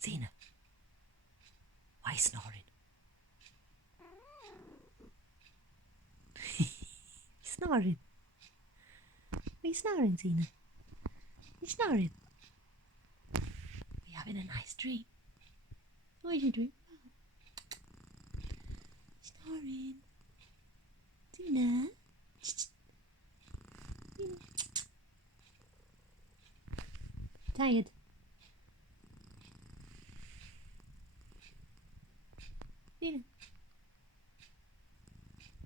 Zena, why snoring? Snoring. Are you snoring, Zena? You snoring? You're having a nice dream. What did you dream about? Snoring. Zena? Tired?